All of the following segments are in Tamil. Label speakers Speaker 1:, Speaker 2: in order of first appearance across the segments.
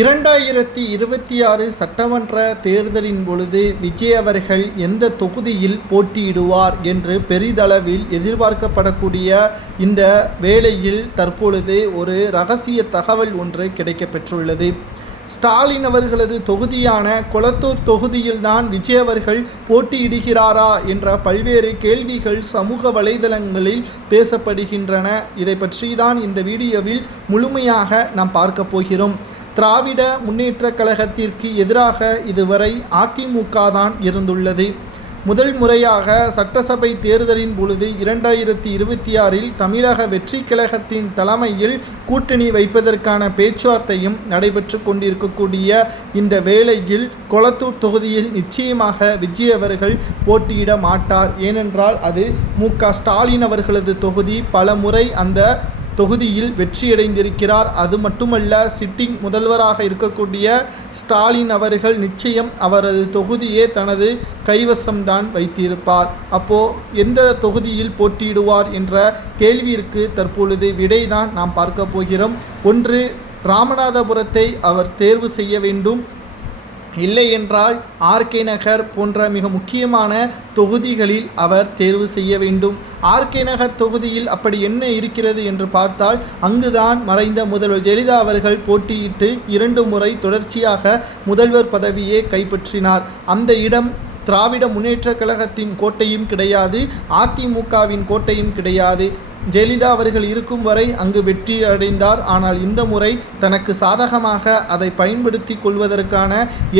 Speaker 1: இரண்டாயிரத்தி இருபத்தி ஆறு சட்டமன்ற தேர்தலின் பொழுது விஜய் அவர்கள் எந்த தொகுதியில் போட்டியிடுவார் என்று பெரிதளவில் எதிர்பார்க்கப்படக்கூடிய இந்த வேளையில் தற்பொழுது ஒரு ரகசிய தகவல் ஒன்று கிடைக்கப்பெற்றுள்ளது. ஸ்டாலின் அவர்களது தொகுதியான கொளத்தூர் தொகுதியில்தான் விஜய் அவர்கள் போட்டியிடுகிறாரா என்ற பல்வேறு கேள்விகள் சமூக வலைதளங்களில் பேசப்படுகின்றன. இதை பற்றி தான் இந்த வீடியோவில் முழுமையாக நாம் பார்க்க போகிறோம். திராவிட முன்னேற்றக் கழகத்திற்கு எதிராக இதுவரை அதிமுக தான் இருந்துள்ளது. முதல் முறையாக சட்டசபை தேர்தலின் பொழுது இரண்டாயிரத்தி இருபத்தி ஆறில் தமிழக வெற்றி கழகத்தின் தலைமையில் கூட்டணி வைப்பதற்கான பேச்சுவார்த்தையும் நடைபெற்று கொண்டிருக்கக்கூடிய இந்த வேளையில் கொளத்தூர் தொகுதியில் நிச்சயமாக விஜய் அவர்கள் போட்டியிட மாட்டார். ஏனென்றால் அது மு க ஸ்டாலின் அவர்களது தொகுதி. பல முறை அந்த தொகுதியில் வெற்றியடைந்திருக்கிறார். அது மட்டுமல்ல சிட்டிங் முதல்வராக இருக்கக்கூடிய ஸ்டாலின் அவர்கள் நிச்சயம் அவரது தொகுதியே தனது கைவசம்தான் வைத்திருப்பார். அப்போ எந்த தொகுதியில் போட்டியிடுவார் என்ற கேள்வியிற்கு தற்பொழுது விடைதான் நாம் பார்க்க போகிறோம். ஒன்று ராமநாதபுரத்தை அவர் தேர்வு செய்ய வேண்டும். இல்லை என்றால் ஆர்கே நகர் போன்ற மிக முக்கியமான தொகுதிகளில் அவர் தேர்வு செய்ய வேண்டும். ஆர்கே நகர் தொகுதியில் அப்படி என்ன இருக்கிறது என்று பார்த்தால் அங்குதான் மறைந்த முதல்வர் ஜெயலலிதா அவர்கள் போட்டியிட்டு இரண்டு முறை தொடர்ச்சியாக முதல்வர் பதவியை கைப்பற்றினார். அந்த இடம் திராவிட முன்னேற்ற கழகத்தின் கோட்டையும் கிடையாது அதிமுகவின் கோட்டையும் கிடையாது. ஜெயலலிதா அவர்கள் இருக்கும் வரை அங்கு வெற்றி அடைந்தார். ஆனால் இந்த முறை தனக்கு சாதகமாக அதை பயன்படுத்தி கொள்வதற்கான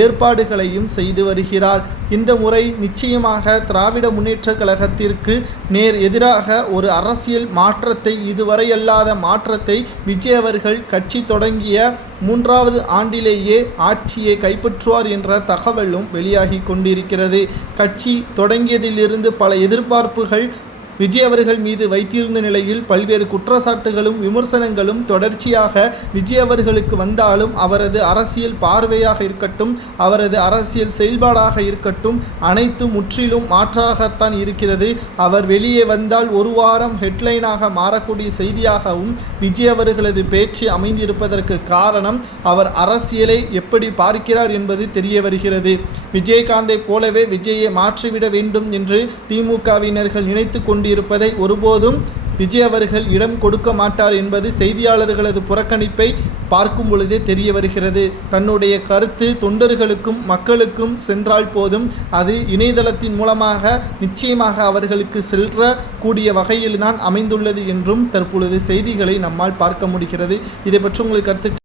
Speaker 1: ஏற்பாடுகளையும் செய்து வருகிறார். இந்த முறை நிச்சயமாக திராவிட முன்னேற்ற கழகத்திற்கு நேர் எதிராக ஒரு அரசியல் மாற்றத்தை இதுவரை அல்லாத மாற்றத்தை விஜய் அவர்கள் கட்சி தொடங்கிய மூன்றாவது ஆண்டிலேயே ஆட்சியை கைப்பற்றுவார் என்ற தகவலும் வெளியாகி கொண்டிருக்கிறது. கட்சி தொடங்கியதிலிருந்து பல எதிர்பார்ப்புகள் விஜய் அவர்கள் மீது வைத்திருந்த நிலையில் பல்வேறு குற்றச்சாட்டுகளும் விமர்சனங்களும் தொடர்ச்சியாக விஜய் அவர்களுக்கு வந்தாலும் அவரது அரசியல் பார்வையாக இருக்கட்டும் அவரது அரசியல் செயல்பாடாக இருக்கட்டும் அனைத்தும் முற்றிலும் மாற்றாகத்தான் இருக்கிறது. அவர் வெளியே வந்தால் ஒரு வாரம் ஹெட்லைனாக மாறக்கூடிய செய்தியாகவும் விஜய் அவர்களது பேச்சு அமைந்திருப்பதற்கு காரணம் அவர் அரசியலை எப்படி பார்க்கிறார் என்பது தெரிய வருகிறது. விஜயகாந்தை போலவே விஜயை மாற்றிவிட வேண்டும் என்று திமுகவினர்கள் நினைத்து கொண்டிருப்பதை ஒருபோதும் விஜய் அவர்கள் இடம் கொடுக்க மாட்டார் என்பது செய்தியாளர்களது புறக்கணிப்பை பார்க்கும் பொழுதே தெரிய வருகிறது. தன்னுடைய கருத்து தொண்டர்களுக்கும் மக்களுக்கும் சென்றால் போதும். அது இணையதளத்தின் மூலமாக நிச்சயமாக அவர்களுக்கு செல்ற கூடிய வகையில்தான் அமைந்துள்ளது என்றும் தற்பொழுது செய்திகளை நம்மால் பார்க்க முடிகிறது. இதை பற்றி உங்களுக்கு கருத்து